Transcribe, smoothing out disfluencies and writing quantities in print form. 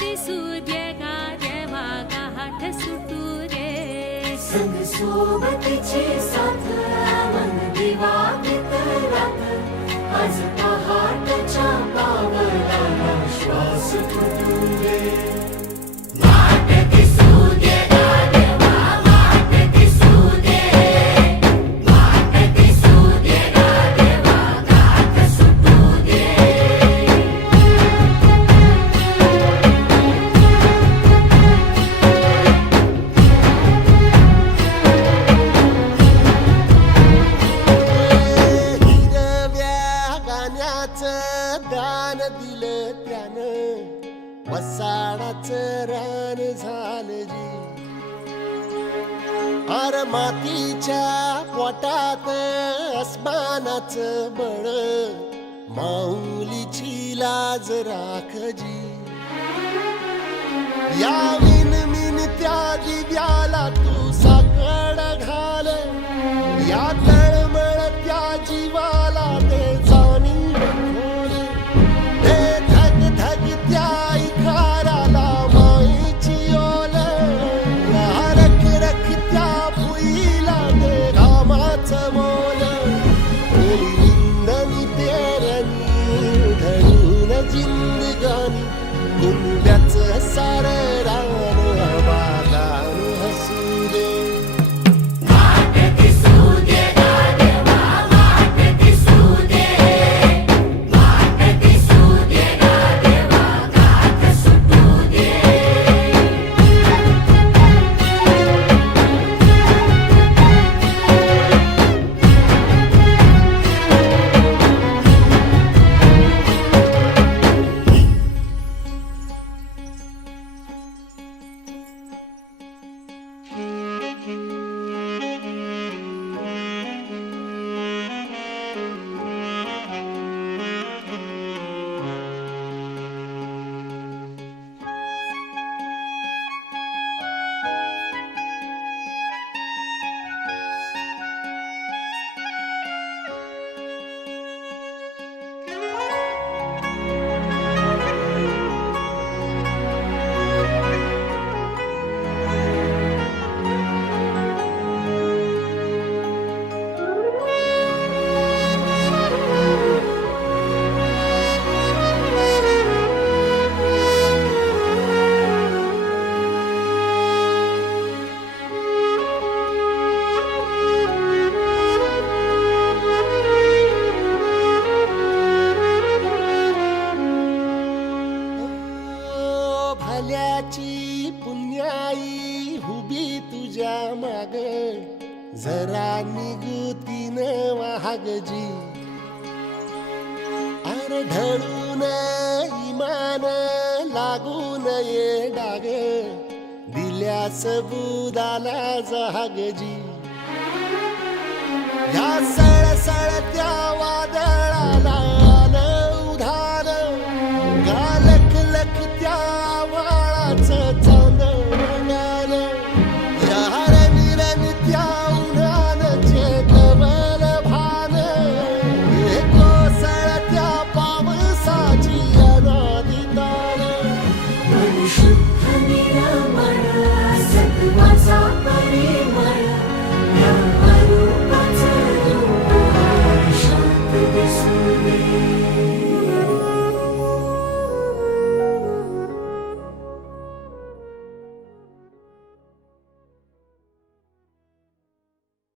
दिसू दे गारवा गाठ सुटू रे संग सोबतीची साथ मन दिवा रात आज पहाटच्या पावलाला श्वास फुटू दे वाट दिसू दे गारवा वाट दिसू दे वाट दिसू दे गारवा गाठ सुटू दे दान दिलं त्यानं वसाडाचं रान झालं जी अर मातीच्या पोटात अस्मानाचं बळ माऊलीची लाज राखजी या मिन त्या दिव्याला तू साकड घाल या तळमळ त्या जीवाला ते जाणी जिंदगानी कुंब्याचं सारं रान आबादान हसू दे वाट दिसू दे गारवा वाट दिसू दे वाट दिसू दे गारवा गाठ सुटू दे भल्याची पुण्याई हुबी तुझ्या माग जरा निगुतीन वाहगजी अरे ढळून इमान लागून ये डाग दिल्या सबुदाला जहागजी या सळसळत्या वादळाला उधार गालख लख त्या वाळाचं चांदण या रंग त्या उन्हानचे कवल भान कोसळत्या पावसाची अनादी ताण मन शुद्ध निरमळ सत्वाचा परिमळ